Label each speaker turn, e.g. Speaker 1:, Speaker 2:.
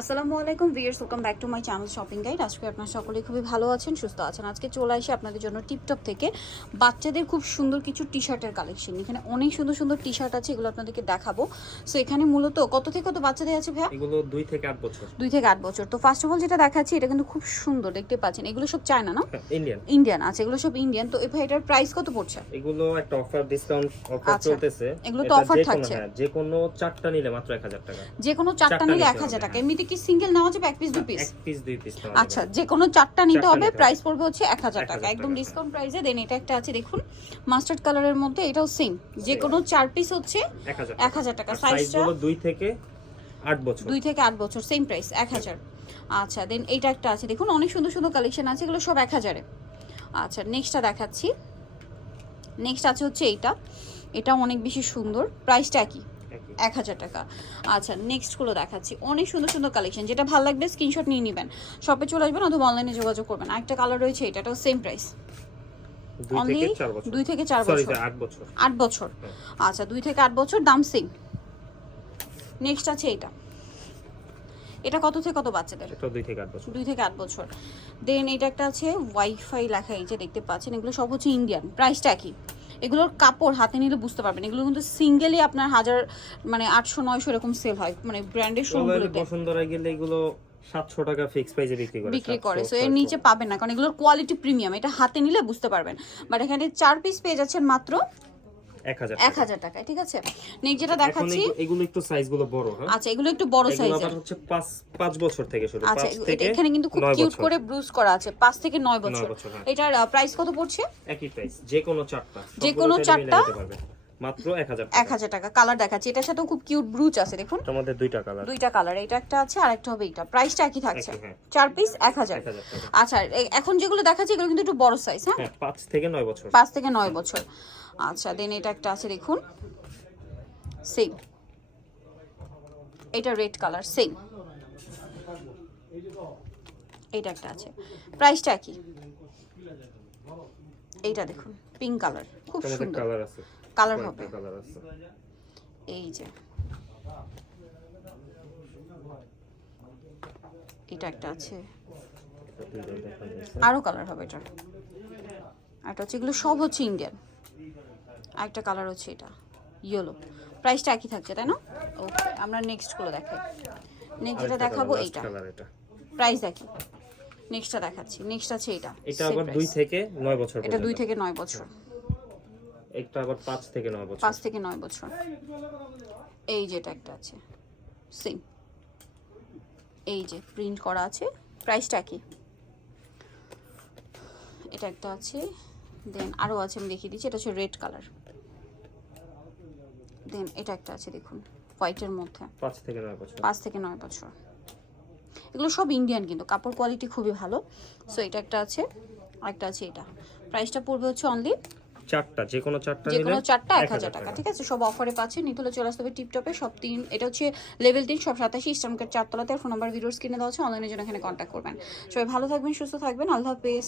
Speaker 1: আসসালামু আলাইকুম viewers welcome back to my channel shopping guide আজকে আপনারা সকলেই খুবই ভালো আছেন সুস্থ আছেন। আজকে চলে আসি আপনাদের জন্য টিপটপ থেকে। বাচ্চাদের খুব সুন্দর কিছু টি শার্টের কালেকশন এখানে অনেক সুন্দর সুন্দর টি শার্ট আছে এগুলো আপনাদেরকে দেখাবো। সো এখানে মূলত কত থেকে কত বাচ্চাদের আছে ভাইয়া?
Speaker 2: এগুলো দুই থেকে আট বছর।
Speaker 1: দুই থেকে আট বছর। তো ফার্স্ট অফ অল যেটা দেখাচ্ছি এটা কিন্তু খুব সুন্দর দেখতে পাচ্ছেন। এগুলো সব চায়না না
Speaker 2: ইন্ডিয়ান
Speaker 1: ইন্ডিয়ান আছে এগুলো সব ইন্ডিয়ান তো এই ভাই এটার প্রাইস কত পড়ছে?
Speaker 2: এগুলো একটা অফার ডিসকাউন্ট অফার। চলতেছে।
Speaker 1: এগুলো তো
Speaker 2: কোনো-
Speaker 1: থাকছে।
Speaker 2: হ্যাঁ, যে কোনো চারটা নিলে মাত্র এক হাজার টাকা।
Speaker 1: যে কোনো চারটা নিলে
Speaker 2: নিতে
Speaker 1: এক হাজার
Speaker 2: হবে,
Speaker 1: টাকা।
Speaker 2: হ্যাঁ।
Speaker 1: এমনিতে কি সিঙ্গেল নেওয়া যাবে এক পিস দু পিস?
Speaker 2: এক পিস দুই পিস
Speaker 1: আচ্ছা যে কোনো চারটা নিতে হবে প্রাইস পড়বে হচ্ছে এক হাজার টাকা একদম ডিসকাউন্ট প্রাইসে দেন এটা একটা আছে দেখুন মাস্টার্ড কালারের মধ্যে এটাও সেম যে কোনো চার পিস হচ্ছে
Speaker 2: এক হাজার
Speaker 1: টাকা। সাইজটা
Speaker 2: দুই থেকে আট বছর।
Speaker 1: দুই থেকে আট বছর সেম প্রাইস এক হাজার। আচ্ছা দেন এইটা একটা আছে দেখুন অনেক সুন্দর সুন্দর কালেকশন আছে এগুলো সব এক হাজারে। আচ্ছা নেক্সটটা দেখাচ্ছি। নেক্সট আছে হচ্ছে এইটা। এটা অনেক বেশি সুন্দর। প্রাইসটা কি
Speaker 2: একই।
Speaker 1: এক হাজার টাকা। আচ্ছা নেক্সটগুলো দেখাচ্ছি। অনেক সুন্দর সুন্দর কালেকশন যেটা ভালো লাগবে স্ক্রিনশট নিয়ে নেবেন। শপে চলে আসবেন অথবা অনলাইনে যোগাযোগ করবেন। আরেকটা কালার রয়েছে এটা এটাও সেম প্রাইস
Speaker 2: দুই
Speaker 1: অনলি
Speaker 2: থেকে চার বছর।
Speaker 1: দুই থেকে চার বছর।
Speaker 2: আট বছর। হ্যাঁ।
Speaker 1: আচ্ছা দুই থেকে আট বছর দাম সেম নেক্সট আছে এটা। এটা কত থেকে কত বাচ্চাদের?
Speaker 2: দুই থেকে আট বছর।
Speaker 1: থেকে দেন এটা একটা আছে ওয়াইফাই লেখা এই যে দেখতে পাচ্ছেন এগুলো সব হচ্ছে ইন্ডিয়ান প্রাইসটা কি এগুলোর কাপড় হাতে নিলে বুঝতে পারবেন। এগুলো কিন্তু সিঙ্গেলি আপনার হাজার মানে আটশো নয়শো এরকম সেল হয়। মানে ব্র্যান্ডের শোরুমগুলোতে
Speaker 2: বসুন্ধরায় গেলে এগুলো সাতশো টাকা ফিক্স প্রাইসে বিক্রি করে
Speaker 1: বিক্রি করে। সো এর নিচে পাবেন না কারণ এগুলোর কোয়ালিটি প্রিমিয়াম এটা হাতে নিলে বুঝতে পারবেন। বাট এখানে চার পিস পেয়ে যাচ্ছেন মাত্র
Speaker 2: এক হাজার
Speaker 1: এক হাজার টাকায় ঠিক আছে? নেক্সট যেটা দেখাচ্ছি।
Speaker 2: এগুলো একটু সাইজগুলো বড় হ্যাঁ?
Speaker 1: আচ্ছা এগুলো একটু বড় সাইজের
Speaker 2: এগুলো হচ্ছে পাঁচ পাঁচ বছর থেকে শুরু
Speaker 1: 5
Speaker 2: থেকে
Speaker 1: এটা- এখানে কিন্তু খুব কিউট করে ব্রুজ করা আছে পাঁচ থেকে নয় বছর
Speaker 2: নয় বছর, হ্যাঁ।
Speaker 1: এটার প্রাইস কত পড়ছে?
Speaker 2: একই প্রাইস যে কোনো চারটা
Speaker 1: যে কোনো চারটা?
Speaker 2: মাত্র এক হাজার
Speaker 1: এক টাকা। কালার দেখাচ্ছি। এটার সাথেও খুব কিউট ব্রুচ আছে দেখুন।
Speaker 2: তোমাদের দুইটা কালার
Speaker 1: দুইটা কালার এটা একটা আছে আর একটা হবে এটা প্রাইসটা একই থাকছে।
Speaker 2: হ্যাঁ।
Speaker 1: চার পিস এক হাজার।
Speaker 2: এক হাজার টাকা।
Speaker 1: আচ্ছা এ- এখন যেগুলো দেখাচ্ছি এগুলো কিন্তু একটু বড় সাইজ হ্যাঁ?
Speaker 2: হ্যাঁ পাঁচ থেকে নয় বছর।
Speaker 1: পাঁচ থেকে নয় বছর। আচ্ছা দেন এটা একটা আছে দেখুন। সেম এটা রেড কালার সেম এইটা একটা আছে। প্রাইসটা কি এইটা দেখুন পিঙ্ক কালার খুব সুন্দর।
Speaker 2: কালার আছে।
Speaker 1: কালার হবে। এই যে। এটা একটা আছে। আরও কালার হবে এটা। একটা হচ্ছে এগুলো সব হচ্ছে ইন্ডিয়ান আরেকটা কালার হচ্ছে এটা ইয়েলো প্রাইসটা একই থাকছে তাই না? ওকে আমরা নেক্সটগুলো দেখাই। নেক্সট যেটা দেখাবো এইটা। প্রাইস দেখি। নেক্সটটা দেখাচ্ছি। নেক্সট আছে এটা
Speaker 2: এটা আবার দুই থেকে নয় বছর
Speaker 1: এটা দুই থেকে নয় বছর।
Speaker 2: একটা আবার পাঁচ থেকে নয় বছর।
Speaker 1: পাঁচ থেকে নয় বছর। এই যেটা একটা আছে। সেম এই যে প্রিন্ট করা আছে। প্রাইসটা কি? এটা একটা আছে। দেন আরও আছে আমি দেখিয়ে দিচ্ছি। এটা হচ্ছে রেড কালার দেন এটা একটা আছে দেখুন। হোয়াইটের মধ্যে।
Speaker 2: পাঁচ থেকে নয় বছর।
Speaker 1: পাঁচ থেকে নয় বছর। এগুলো সব ইন্ডিয়ান কিন্তু। কাপড় কোয়ালিটি খুবই ভালো। সো এটা একটা আছে। আরেকটা আছে এটা। প্রাইসটা পড়বে হচ্ছে অনলি
Speaker 2: চারটা যে কোনো চারটা
Speaker 1: যে কোনো চারটা এক হাজার টাকা ঠিক আছে? সব অফারে পাচ্ছে নিতলে হলে চলে আসতে হবে টিপটপে। সব তিন এটা হচ্ছে লেভেল তিন সব সাতাশি ইস্টার্নকের চারতলাতে। ফোন নাম্বার ভিডিওস কিনে দেওয়া আছে। অনলাইনের জন্য এখানে কন্ট্যাক্ট করবেন। সবাই ভালো থাকবেন সুস্থ থাকবেন। আল্লাহ হাফেজ।